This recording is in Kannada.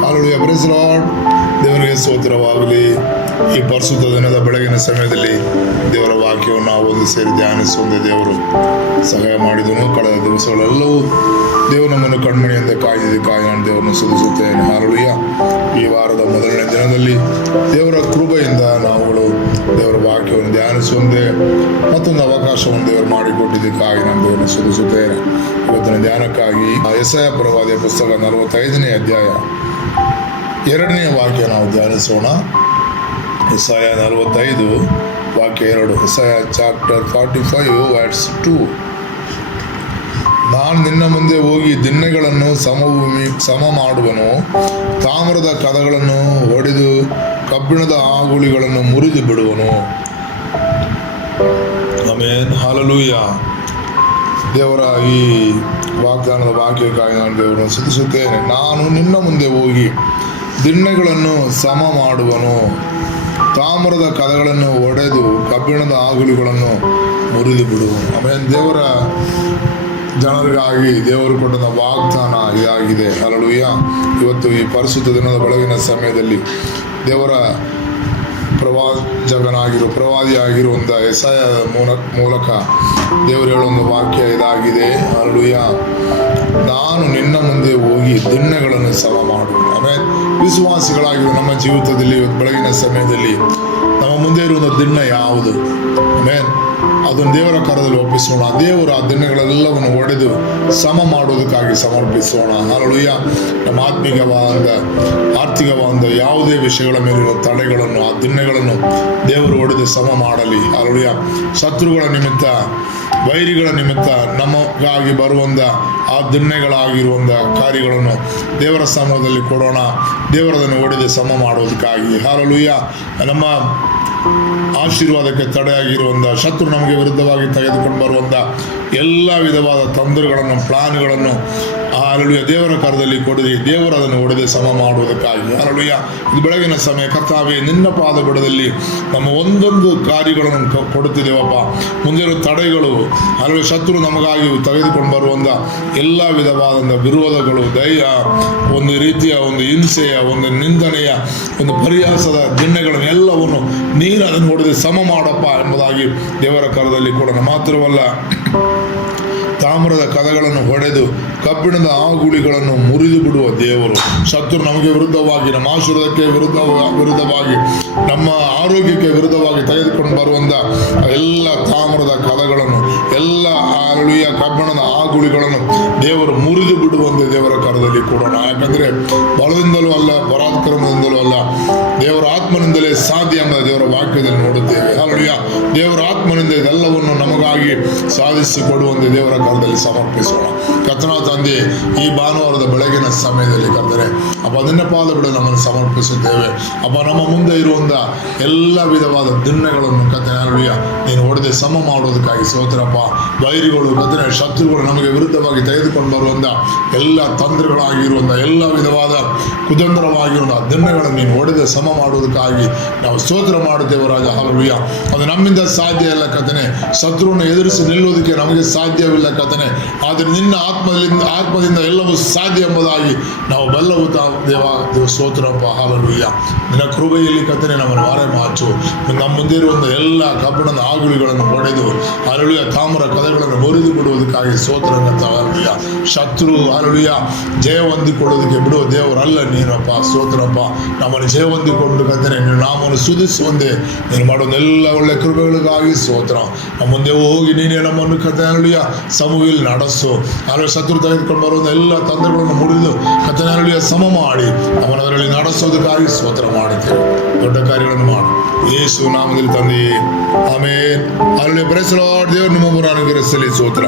Hallelujah, price lord. ದೇವರಿಗೆ ಸ್ತೋತ್ರವಾಗಲಿ. ಈ ಪರಿಶುದ್ಧ ದಿನದ ಬೆಳಗಿನ ಸಮಯದಲ್ಲಿ ದೇವರ ವಾಕ್ಯವನ್ನು ನಾವು ಒಂದು ಸೇರಿ ಧ್ಯಾನಿಸುವಂತೆ ದೇವರು ಸಹಾಯ ಮಾಡಿದನು. ಕಳೆದ ದಿವಸಗಳೆಲ್ಲವೂ ದೇವರು ನಮ್ಮನ್ನು ಕಣ್ಮಣಿಯಿಂದ ಕಾಯಿ ನಾನು ದೇವರನ್ನು ಸ್ತುತಿಸುತ್ತೇನೆ. ಹಾಲೆಲೂಯಾ. ಈ ವಾರದ ಮೊದಲನೇ ದಿನದಲ್ಲಿ ದೇವರ ಕೃಪೆಯಿಂದ ನಾವುಗಳು ದೇವರ ವಾಕ್ಯವನ್ನು ಧ್ಯಾನಿಸುವಂತೆ ಮತ್ತೊಂದು ಅವಕಾಶವನ್ನು ದೇವರು ಮಾಡಿಕೊಟ್ಟಿದ್ದಕ್ಕಾಗಿ ನಾನು ದೇವರನ್ನು ಸ್ತುತಿಸುತ್ತೇನೆ. ಇವತ್ತಿನ ಧ್ಯಾನಕ್ಕಾಗಿ ಯೆಶಾಯ ಪ್ರವಾದಿಯ ಪುಸ್ತಕ 45ನೇ ಅಧ್ಯಾಯ 2ನೇ ವಾಕ್ಯ ನಾವು ಧ್ಯಾನಿಸೋಣ. ಯೆಶಾಯ 45 ವಾಕ್ಯ 2. ಯೆಶಾಯ ಚಾಪ್ಟರ್ 45 ವರ್ಸ್ 2. ನಾನು ನಿನ್ನ ಮುಂದೆ ಹೋಗಿ ದಿಣ್ಣೆಗಳನ್ನು ಸಮ ಮಾಡುವನು, ತಾಮ್ರದ ಕದಗಳನ್ನು ಒಡೆದು ಕಬ್ಬಿಣದ ಆಗುಳಿಗಳನ್ನು ಮುರಿದು ಬಿಡುವನು. Amen, hallelujah. ದೇವರ ಈ ವಾಗ್ದಾನದ ವಾಕ್ಯಕ್ಕಾಗಿ ನಾನು ದೇವರನ್ನು ಸ್ತುತಿಸುತ್ತೇನೆ. ನಾನು ನಿನ್ನ ಮುಂದೆ ಹೋಗಿ ದಿಣ್ಣೆಗಳನ್ನು ಸಮ ಮಾಡುವನು, ತಾಮ್ರದ ಕದಗಳನ್ನು ಒಡೆದು ಕಬ್ಬಿಣದ ಆಗುಳಿಗಳನ್ನು ಮುರಿದು ಬಿಡುವನು. ಆಮೇಲೆ ದೇವರ ಜನರಿಗಾಗಿ ದೇವರು ಕೊಟ್ಟ ವಾಗ್ದಾನ ಇದಾಗಿದೆ. ಹಲ್ಲೆಲೂಯಾ. ಇವತ್ತು ಈ ಪರಿಶುದ್ಧ ದಿನದ ಬೆಳಗಿನ ಸಮಯದಲ್ಲಿ ದೇವರ ಪ್ರವಾದಿಯಾಗಿರುವಂಥ ಯೆಶಾಯ ಮೂಲಕ ದೇವರು ಹೇಳುವ ವಾಕ್ಯ ಇದಾಗಿದೆ. ಹಲ್ಲೆಲೂಯಾ. ನಾನು ನಿನ್ನ ಮುಂದೆ ಹೋಗಿ ದಿಣ್ಣೆಗಳನ್ನು ಸಮ ಮಾಡುವೆನು. ಆಮೇಲೆ ವಿಶ್ವಾಸಿಗಳಾಗಿರುವ ನಮ್ಮ ಜೀವಿತದಲ್ಲಿ ಇವತ್ತು ಬೆಳಗಿನ ಸಮಯದಲ್ಲಿ ನಮ್ಮ ಮುಂದೆ ಇರುವಂಥ ದಿಣ್ಣ ಯಾವುದು? ಆಮೇಲೆ ಅದನ್ನು ದೇವರ ಕರದಲ್ಲಿ ಒಪ್ಪಿಸೋಣ. ದೇವರು ಆ ದಿಣ್ಣೆಗಳೆಲ್ಲವನ್ನು ಒಡೆದು ಸಮ ಮಾಡುವುದಕ್ಕಾಗಿ ಸಮರ್ಪಿಸೋಣ. ಹಲ್ಲೆಲೂಯಾ. ನಮ್ಮ ಆರ್ಥಿಕವಾದ ಯಾವುದೇ ವಿಷಯಗಳ ಮೇಲಿರುವ ತಡೆಗಳನ್ನು, ಆ ದಿಣ್ಣೆಗಳನ್ನು ದೇವರು ಒಡೆದು ಸಮ ಮಾಡಲಿ. ಹಲ್ಲೆಲೂಯಾ. ಶತ್ರುಗಳ ನಿಮಿತ್ತ, ವೈರಿಗಳ ನಿಮಿತ್ತ ನಮಗಾಗಿ ಬರುವಂಥ ಆ ದಿಣ್ಣೆಗಳಾಗಿರುವಂಥ ಕಾರ್ಯಗಳನ್ನು ದೇವರ ಸಮೂಹದಲ್ಲಿ ಕೊಡೋಣ. ದೇವರದನ್ನು ಒಡೆದು ಸಮ ಮಾಡುವುದಕ್ಕಾಗಿ. ಹಲ್ಲೆಲೂಯಾ. ನಮ್ಮ ಆಶೀರ್ವಾದಕ್ಕೆ ತಡೆಯಾಗಿರುವಂಥ ಶತ್ರು ನಮಗೆ ವಿರುದ್ಧವಾಗಿ ತೆಗೆದುಕೊಂಡು ಬರುವಂಥ ಎಲ್ಲ ವಿಧವಾದ ತೊಂದರೆಗಳನ್ನು, ಪ್ಲಾನ್ಗಳನ್ನು ಹಲ್ಲೆಲೂಯಾ ದೇವರ ಕರದಲ್ಲಿ ಕೊಡಿ. ದೇವರು ಅದನ್ನು ಒಡೆದು ಸಮ ಮಾಡುವುದಕ್ಕಾಗಿ. ಹಲ್ಲೆಲೂಯಾ. ಇದು ಬೆಳಗಿನ ಸಮಯ ಕರ್ತಾವೇ, ನಿನ್ನ ಪಾದ ಬುಡದಲ್ಲಿ ನಮ್ಮ ಒಂದೊಂದು ಕಾರ್ಯಗಳನ್ನು ಕೊಡುತ್ತಿದ್ದೇವಪ್ಪ. ಮುಂದಿರುವ ತಡೆಗಳು, ಹಲ್ಲೆಲೂಯಾ, ಶತ್ರು ನಮಗಾಗಿ ತೆಗೆದುಕೊಂಡು ಬರುವಂಥ ಎಲ್ಲ ವಿಧವಾದಂಥ ವಿರೋಧಗಳು, ಒಂದು ರೀತಿಯ ಒಂದು ಹಿಂಸೆಯ, ಒಂದು ನಿಂದನೆಯ, ಒಂದು ಪರಿಹಾಸದ ದಿಣ್ಣೆಗಳನ್ನು ಎಲ್ಲವನ್ನು ನೀನು ಅದನ್ನು ಹೊಡೆದು ಸಮ ಮಾಡಪ್ಪ ಎಂಬುದಾಗಿ ದೇವರ ಕರದಲ್ಲಿ ಕೊಡೋಣ. ಮಾತ್ರವಲ್ಲ, ತಾಮ್ರದ ಕದಗಳನ್ನು ಹೊಡೆದು ಕಬ್ಬಿಣದ ಆಗುಳಿಗಳನ್ನು ಮುರಿದು ಬಿಡುವ ದೇವರು. ಶತ್ರು ನಮಗೆ ವಿರುದ್ಧವಾಗಿ, ನಮ್ಮ ಆಶೀರ್ವಾದಕ್ಕೆ ವಿರುದ್ಧವಾಗಿ, ನಮ್ಮ ಆರೋಗ್ಯಕ್ಕೆ ವಿರುದ್ಧವಾಗಿ ತೆಗೆದುಕೊಂಡು ಬರುವಂಥ ಎಲ್ಲ ತಾಮ್ರದ ಕದಗಳನ್ನು, ಎಲ್ಲ ಹಲ್ಲೆಲೂಯಾ ಕಬ್ಬಿಣದ ಆಗುಳಿಗಳನ್ನು ದೇವರು ಮುರಿದು ಬಿಡುವಂತೆ ದೇವರ ಕರದಲ್ಲಿ ಕೊಡೋಣ. ಯಾಕಂದರೆ ಬಲದಿಂದಲೂ ಅಲ್ಲ, ಪರಾಕ್ರಮದಿಂದಲೂ ಅಲ್ಲ, ದೇವರ ಆತ್ಮನಿಂದಲೇ ಸಾಧ್ಯ ಎಂಬ ದೇವರ ವಾಕ್ಯದಲ್ಲಿ ನೋಡುತ್ತೇವೆ. ಹಲ್ಲೆಲೂಯಾ. ದೇವರ ಆತ್ಮನಿಂದ ಇದೆಲ್ಲವನ್ನು ನಮಗಾಗಿ ಸಾಧಿಸಿಕೊಡುವಂತೆ ದೇವರ ಕರದಲ್ಲಿ ಸಮರ್ಪಿಸೋಣ. ಕರ್ತನ ತಂದೆ, ಈ ಭಾನುವಾರದ ಬೆಳಗಿನ ಸಮಯದಲ್ಲಿ ಕರ್ತನೆ ಅಪ್ಪ, ನಿನ್ನ ಪಾದಗಳು ನಮ್ಮನ್ನು ಸಮರ್ಪಿಸುತ್ತೇವೆ. ಅಪ್ಪ, ನಮ್ಮ ಮುಂದೆ ಇರುವಂಥ ಎಲ್ಲ ವಿಧವಾದ ದಿಣ್ಣೆಗಳನ್ನು ಕರ್ತನೆ ಹಲ್ಲೆಲೂಯಾ ನೀನು ಹೊಡೆದು ಸಮ ಮಾಡುವುದಕ್ಕಾಗಿ ಸ್ತೋತ್ರಪ್ಪ. ವೈರಿಗಳು ಕರ್ತನೆ, ಶತ್ರುಗಳು ನಮಗೆ ವಿರುದ್ಧವಾಗಿ ತೆಗೆದುಕೊಂಡು ಬರುವಂಥ ಎಲ್ಲ ತೊಂದರೆಗಳಾಗಿರುವಂಥ ಎಲ್ಲ ವಿಧವಾದ ಕುತಂತ್ರವಾಗಿರುವಂಥ ದಿಣ್ಣೆಗಳನ್ನು ನೀನು ಹೊಡೆದು ಸಮ ಮಾಡುವುದಕ್ಕಾಗಿ ನಾವು ಸ್ತೋತ್ರ ಮಾಡುತ್ತೇವೆ ರಾಜ. ಹಲ್ಲೆಲೂಯಾ. ಅದು ನಮ್ಮಿಂದ ಸಾಧ್ಯ ಇಲ್ಲ ಕರ್ತನೆ. ಶತ್ರುವನ್ನು ಎದುರಿಸಿ ನಿಲ್ಲುವುದಕ್ಕೆ ನಮಗೆ ಸಾಧ್ಯವಿಲ್ಲ ಕರ್ತನೆ. ಆದರೆ ನಿನ್ನ ಆತ್ಮದಿಂದ ಎಲ್ಲವೂ ಸಾಧ್ಯ ಎಂಬುದಾಗಿ ನಾವು ಬೆಲ್ಲವು ದೇವ ಸ್ತೋತ್ರಪ್ಪ. ಹಲ್ಲೆಲೂಯಾ. ನಿನ್ನ ಕೃಪೆಯಲ್ಲಿ ಕರ್ತನೆ ನಮ್ಮನ್ನು ಮಾಚು. ನಮ್ಮ ಮುಂದೆ ಇರುವಂಥ ಎಲ್ಲ ಕಬ್ಬಿಣದ ಆಗುಳಿಗಳನ್ನು ಹೊಡೆದು ಹಲ್ಲೆಲೂಯಾ ತಾಮ್ರ ಕದಗಳನ್ನು ಮುರಿದು ಬಿಡುವುದಕ್ಕಾಗಿ ಸ್ತೋತ್ರ. ಹಲ್ಲೆಲೂಯಾ. ಶತ್ರು ಹಲ್ಲೆಲೂಯಾ ಜಯ ಹೊಂದಿಕೊಳ್ಳೋದಕ್ಕೆ ಬಿಡುವ ದೇವರಲ್ಲ ನೀನಪ್ಪ. ಸ್ತೋತ್ರಪ್ಪ. ನಮ್ಮನ್ನು ಜಯ ಹೊಂದಿಕೊಂಡು ಕರ್ತನೆ ನೀನು ನಾಮವನ್ನು ಸುಧಿಸುವಂತೆ ನೀನು ಮಾಡೋದು ಎಲ್ಲ ಒಳ್ಳೆ ಕೃಪೆಗಳಿಗಾಗಿ ಸ್ತೋತ್ರ. ನಮ್ಮ ಮುಂದೆ ಹೋಗಿ ನೀನೇ ನಮ್ಮನ್ನು ಕರ್ತನೆ ಹಲ್ಲೆಲೂಯಾ ಸಮೂಹದಲ್ಲಿ ನಡೆಸು. ಹಲ್ಲೆಲೂಯಾ ಶತ್ರು ತೆಗೆದುಕೊಂಡು ಬರುವಂಥ ಎಲ್ಲ ತೊಂದರೆಗಳನ್ನು ಮುರಿದು ಕರ್ತನೆ ಹಲ್ಲೆಲೂಯಾ ಸಮ ಮಾಡಿ ಅವನದರಲ್ಲಿ ನಡೆಸೋದಕ್ಕಾಗಿ ಸ್ತೋತ್ರ ಮಾಡುತ್ತೇವೆ. ದೊಡ್ಡ ಕಾರ್ಯಗಳನ್ನು ಮಾಡು ಯೇಸು ನಾಮದಲ್ಲಿ ತಂದೆ. Amen. Hallelujah. Praise the Lord. ದೇವರು ನಿಮ್ಮೊಬ್ಬರು ಅನುಗ್ರಹಿಸಲಿ. ಸ್ತೋತ್ರ.